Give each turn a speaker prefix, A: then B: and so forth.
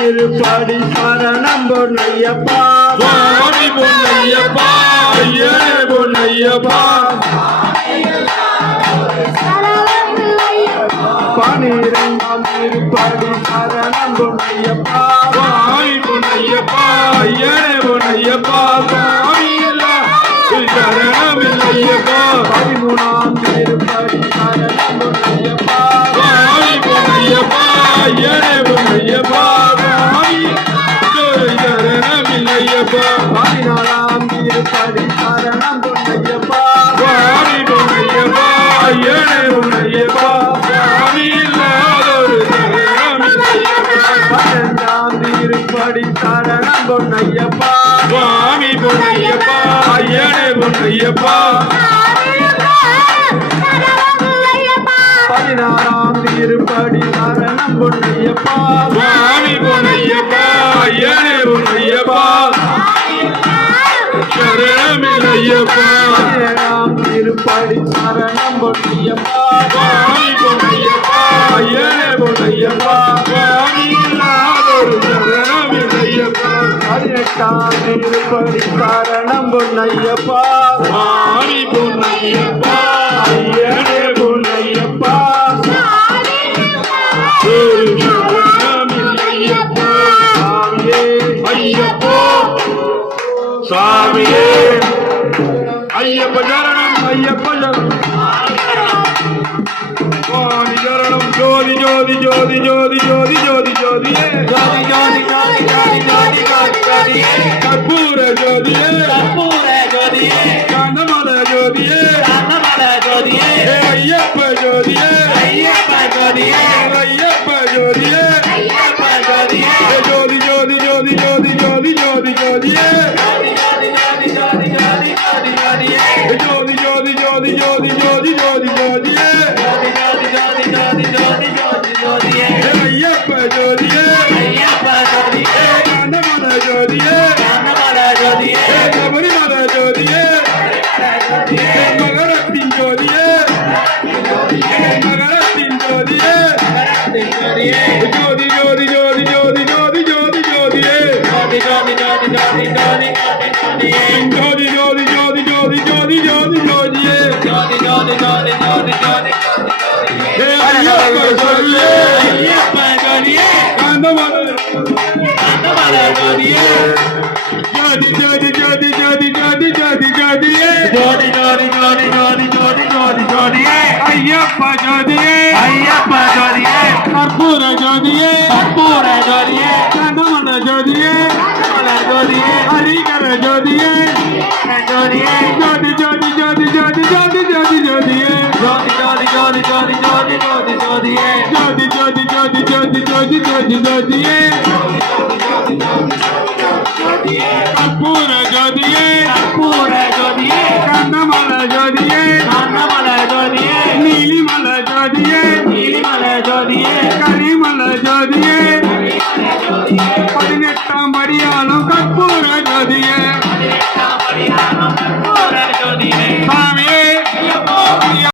A: திருப்படி சரணம் பொன்னையப்பா. சுவாமி பொன்னையப்பா ஐயனே பொன்னையப்பா. பனிரெண்டாம் திருப்படி சரணம் பொன்னையப்பா. பதினாலாம் திருப்படி சரணம் பொன்னையப்பா சுவாமி பொன்னையப்பா ஐயனே பொன்னையப்பா சுவாமி இல்லாதொரு சரணம் இல்லையப்பா பன்னெண்டாம் திருப்படி சரணம் பொன்னையப்பா சுவாமி பொன்னையப்பா ஐயனே பொன்னையப்பா பதினாறாம் திருப்படி சரணம் பொன்னையப்பா படித்தார திருப்படி சரணம் பொன்னையப்பா சுவாமி பொன்னையப்பா ஐயனே பொன்னையப்பா சுவாமி இல்லாதொரு சரணமில்லையப்பா பதினெட்டாம் திருப்படி சரணம் பொன்னையப்பா ஐயனே பொன்னையப்பா ஐயப்போ. சாமியே. ஐயப்ப சரணம் ஐயப்ப சுவாமி சரணம் ஜோதி ஜோதி ஜோதி ஜோதி ஜோதி ஜோதி ஜோதியே. ஜோதி ஜோதி ஜோதி ஜோதி ஜோதி ஜோதி கற்பூர ஜோதியே. ஐயப்ப ஜோதியே கனமல ஜோதி ஜோதி ஜோதி ஜோதி ஜோதி ஜோதி ஜோதியே ஐயப்ப ஜோதியே ஜோதி ஜோதி ஜோதி ஜோதியே கற்பூர ஜோதியே
B: கற்பூர ஜோதியே
A: கண்ணமல ஜோதியே
B: கண்ணமல ஜோதியே
A: நீலிமல ஜோதியே
B: நீலிமல ஜோதியே
A: கரிமல ஜோதியே பதினெட்டாம் படியாலும் கற்பூர ஜோதியே